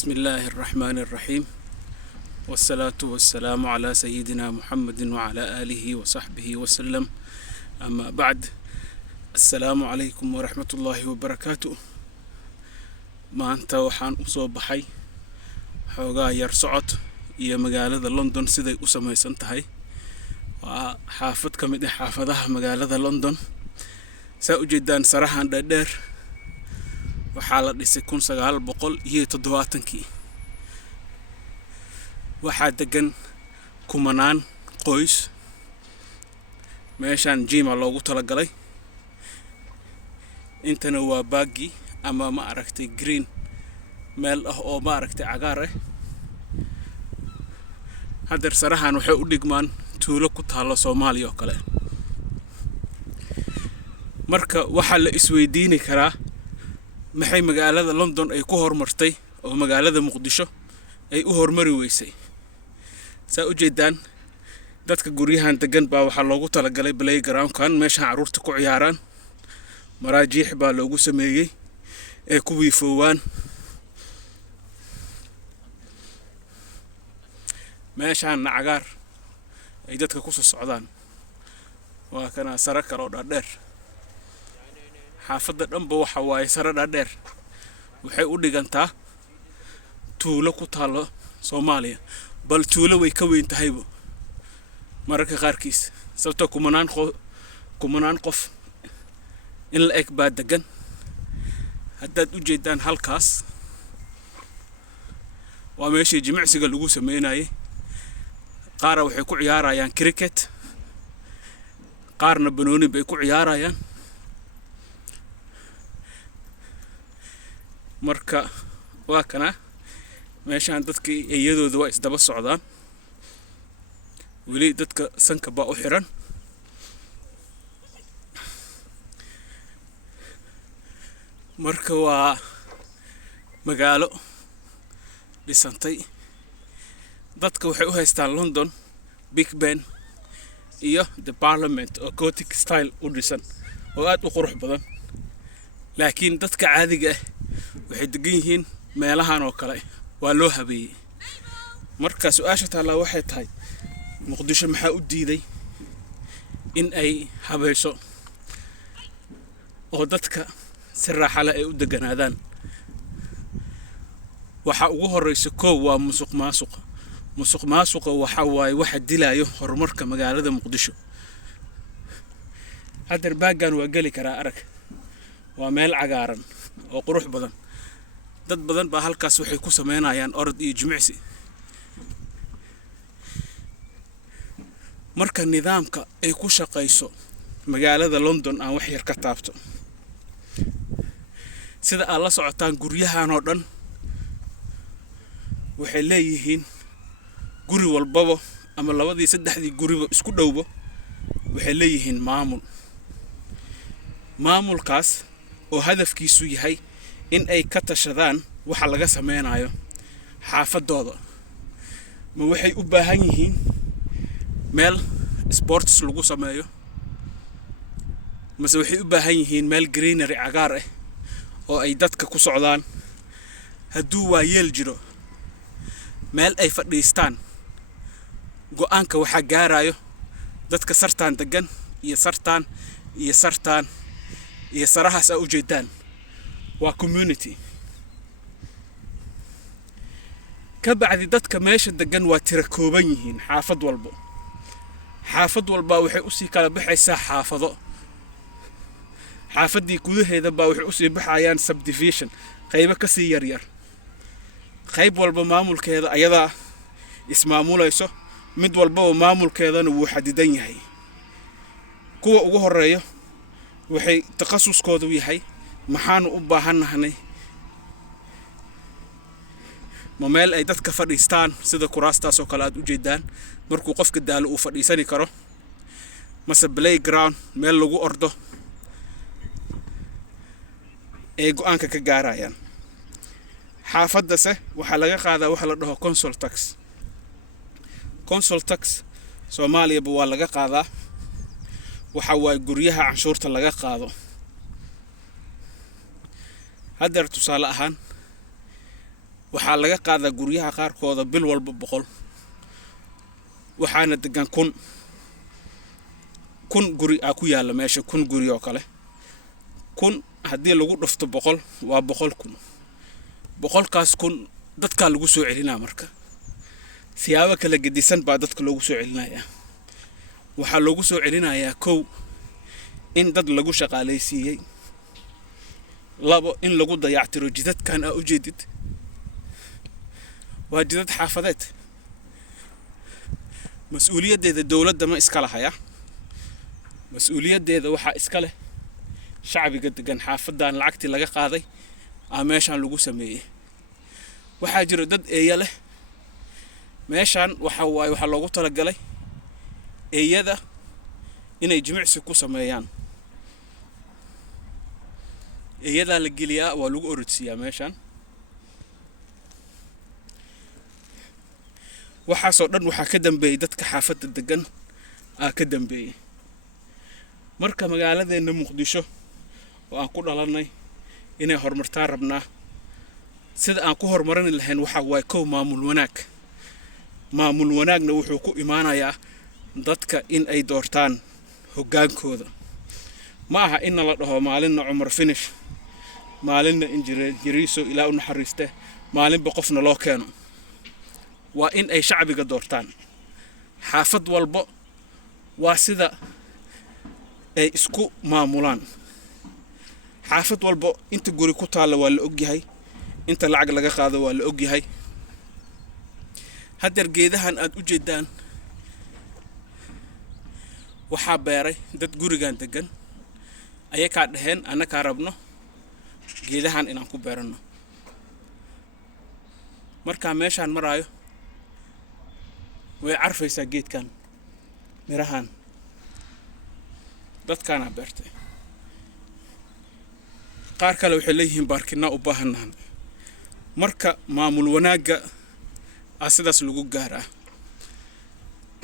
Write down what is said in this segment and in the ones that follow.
بسم الله الرحمن الرحيم والصلاة والسلام على سيدنا محمد وعلى آله وصحبه وسلم. أما بعد، السلام عليكم ورحمة الله وبركاته. ما أنت وحان أصوب بحي حوغا يرسعط إيا مقالة لندن سيدي أسمى يسنتهي وحافظ كمدي حافظها مقالة لندن سأجدان صراحة دادير وحالة لسيكون سغال بقول هي تدواتنكي waxaa degan kumanaan qoys meeshaan jiima loogu talagalay intana waa baagi ama ma aragtay green meel ah oo ma aragtay cagaar ah haddar sarahan waxay u dhigmaan tuulo ku taalo Soomaaliya oo kale marka waxa la isweydiin karaa maxay magaalada London ay ku hormartay oo magaalada Muqdisho ay u hormari weysay سأجدان dadka guryahan degan baa waxa loogu talagalay playground kan meesha caruurta ku ciyaaraan maraajiix baa loogu sameeyay ee ku wiifowaan meeshaan cagaar ay dadka ku soo socdaan waa kana sara karo dhaadheer xaafadda dhanba waxa waay sara dhaadheer waxay u dhigantaa tuulo ku taalo Soomaaliya bal tuulo way ka weyn tahaybo mararka qaarkiis sababtoo kumanaan qof in la eg baa degan haddaad u jeedaan halkaas waa meeshii jimicsiga lagu sameynayay qaara waxay ku ciyaarayaan cricket qaarna banooni bay ku ciyaarayaan marka waa kana meeshaan dadkii iyadooda waa isdaba socdaan wali dadka sanka baa u xiran marka waa magaalo dhisantay dadka waxay u haystaan London Big Ben iyo the Parliament oo Gothic style u dhisan oo aad u qurux badan laakiin dadka caadiga ah waxay degan yihiin meelahan oo kale waa loo habeeyay marka su'aasha taala waxay tahay Muqdisho maxaa u diiday in ay habayso oo dadka si raaxo leh ay u deganaadaan waxa ugu horeysa koow waa musuqmaasuqa waxa waay waxa dilaayo horumarka magaalada Muqdisho hadar baagan waa gali karaa arag waa meel cagaaran oo qurux badan dad badan baa halkaas waxay ku sameynayaan orod iyo jimicsi marka nidaamka ay ku shaqeyso magaalada London aan wax yar ka taabto sida aan la socotaan guryahan oo dhan waxay leeyihiin guri walbaba ama labadii saddexdii guriba isku dhowba waxay leeyihiin maamulkaas oo hadafkiisu yahay in ay ka tashadaan waxa laga sameynayo xaafadooda ma waxay u baahan yihiin meel sports lagu sameeyo mase waxay u baahan yihiin meel greenery cagaar ah oo ay dadka ku socdaan hadduu waa yeel jiro meel ay fadhiistaan go'aanka waxa gaarayo dadka sartaan degan iyo sartaan iyo sarahaas u jeedaan waa community ka bacdi dadka meesha degan waa tira kooban yihiin xaafad walba waxay u sii kala baxaysaa xaafadii gudaheeda baa waxay u sii baxayaan subdivision qaybo ka sii yar qayb walba maamulkeeda ayada ismaamulayso mid walba oo maamulkeedana wuu xadidan yahay kuwa ugu horeeyo waxay takhasuskoodu yahay maxaan u baahanahay ma meel ay dadka fadhiistaan sida kuraastaas oo kale aad u jeedaan markuu qofka daalo uu fadhiisani karo mase playground meel lagu ordo ee go'aanka ka gaarayaan xaafadase waxa laga qaadaa waxa la dhaho council tax Soomaaliya waa laga qaadaa waxa waay guryaha canshuurta laga qaado هذا تصال أهان waxaa laga qaadaa guryaha qaarkooda bil walba 100 waxaana degan kun guri ku yaala meesha 1 guri oo kale kun haddii lagu dhufto 100 waa 100 kun 100kaas kun dadka lagu soo celinaa marka siyaabo kala gedisan baa dadka loogu soo celinayaa waxaa loogu soo celinayaa kow in dad lagu shaqaaleysiiyay labo in lagu dayactiro jidadkan u jeedid waa jidad xaafadeed mas'uuliyaddeeda dawladda ma iska lahaya mas'uuliyaddeeda waxa iska leh shacbiga degan xaafadan lacagtii laga qaaday meeshan lagu sameeyay waxaa jiro dad eeya leh meeshan waxa loogu talagalay eeyada inay jimicsi ku sameeyaan eeyada la geliyaa waa lagu orodsiyaa meeshan waxaasoo dhan waxaa ka dambeeyay dadka xaafadda degan ka dambeeyay marka magaaladeena Muqdisho oo aan ku dhalanay inay horumartaan rabnaa sida aan ku horumarin lahayn waxa way kow maamul wanaagna wuxuu ku imaanayaa dadka in ay doortaan hogaankooda ma aha in la dhaho maalinna Umar Finish maalinna Injiriiso ilaa u naxariiste maalinba qofna loo keeno waa in ay shacbiga doortaan xaafad walba waa sida ay isku maamulaan xaafad walba inta guri ku taala waa la ogyahay inta lacag laga qaado waa la ogyahay hadda geedahan aad u jeedaan waxa beeray dad gurigan degan ayaga dhaheen anaka rabno geedahan inaan ku beerano marka meeshan maraayo way carfaysaa geedkan mirahan dadkana beertay qaar kale waxay leeyihiin baarkina u baahanaan marka maamul wanaaga asidaas lagu gaaraa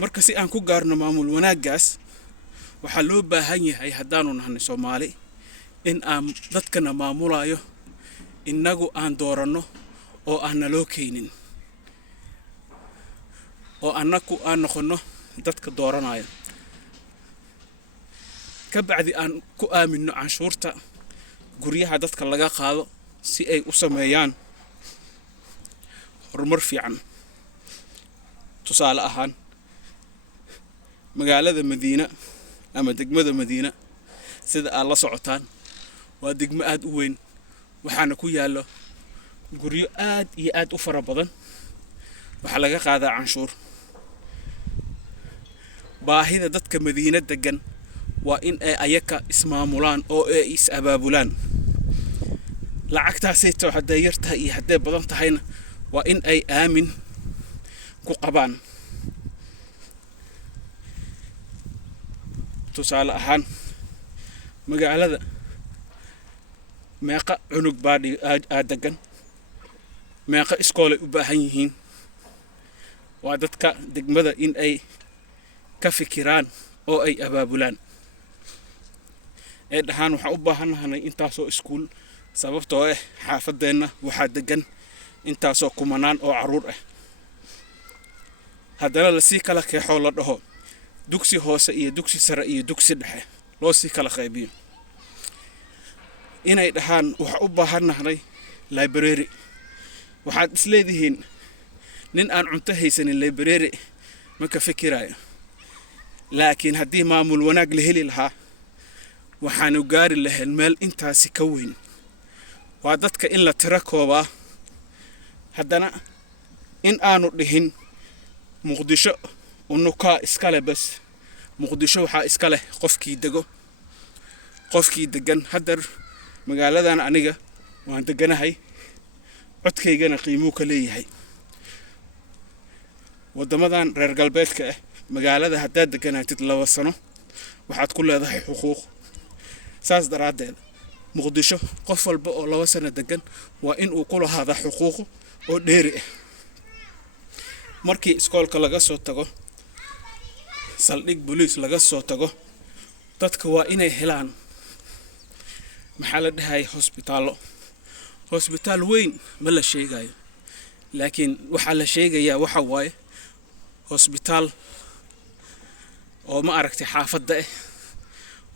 marka si aan ku gaarno maamul wanaagaas waxa loo baahan yahay hadaanu nahay Soomaali in aan dadkana maamulayo inagu aan doorano oo aan naloo keenin oo anaku aan noqono dadka dooranaya ka bacdi aan ku aamino canshuurta guryaha dadka laga qaado si ay u sameeyaan horumar fiican tusaale ahaan magaalada Madiina ama degmada Madiina sida aad la socotaan waa degmo aad u weyn waxaana ku yaalo guryo aad iyo aad u fara badan waxa laga qaadaa canshuur baahida dadka Madiina degan waa in ay ayaka ismaamulaan oo ay is abaabulaan lacagtaas ay haday yartahay iyo haday badan tahayna waa in ay aamin ku qabaan tusaale ahaan magaalada meeqa cunug baadhi degan meeqa iskool u baahan yihiin waa dadka degmada in ay ka fikiraan oo ay abaabulaan ee dhahan waxa u baahanahay intaasoo iskuul sababtoo ah xaafadeena waxa degan intaasoo kumanaan oo caruur ah haddana la sii kala keexo la dhaho dugsi hoose iyo dugsi sare iyo dugsi dhexe loo sii kala qaybiyo inay dhahan waxa u baahanahay library waxaad isleedihiin nin aan cunto haysanin library ma ka fikirayo laakiin haddii maamul wanaag la heli lahaa waxaanu gaari lahayn meel intaasi ka weyn waa dadka in la tira koobaa haddana in aanu dhihin Muqdisho unuka iskale bas Muqdisho waxa iskale qofkii degan hadar magaaladan aniga waan deganahay codkaygana qiimo ka leeyahay wadamadan reer galbeedka ah magaalada haddaad deganaatid 2 sano waxaad ku leedahay xuquuq saas daraadeed Muqdisho qof walba oo 2 sano degan waa in uu ku lahaado xuquuq oo dheeri ah markii iskoolka laga soo tago saldhig booliis laga soo tago dadka waa inay helaan maxaa la dhahay hospitaal weyn ma la sheegayo laakiin waxaa la sheegayaa waxa waaye hosbitaal oo ma aragtay xaafadda ah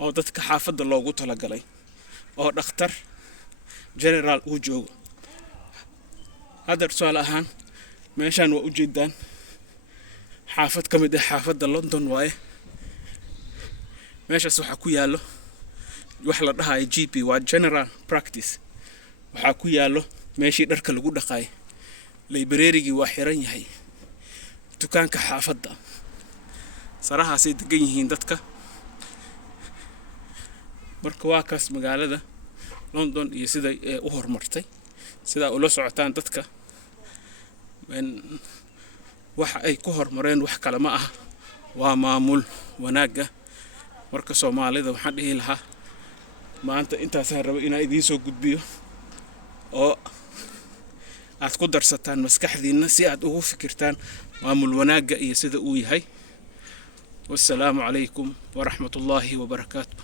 oo dadka xaafadda loogu talagalay oo dhakhtar general uu joogo. hadda tusaale ahaan meeshaan waa u jeedaan xaafad ka mid ah xaafadda London waaye. meeshaas waxaa ku yaallo wax la dhahayo GP, waa general practice. waxaa ku yaallo meeshii dharka lagu dhaqaay, librarygii waa xiran yahay, dukaanka xaafadda sarahaasay degan yihiin dadka. marka waa kaas magaalada London iyo sida u horumartay, sida ula socotaan dadka waxa ay ku horumareen wax kale ma aha, waa maamul wanaaga. marka Soomaalida waxaan dhihi lahaa maanta intaasaan rabo inaan idiin soo gudbiyo oo aad ku darsataan maskaxdiina si aad ugu fikirtaan maamul wanaaga iyo sida uu yahay. والسلام عليكم ورحمة الله وبركاته.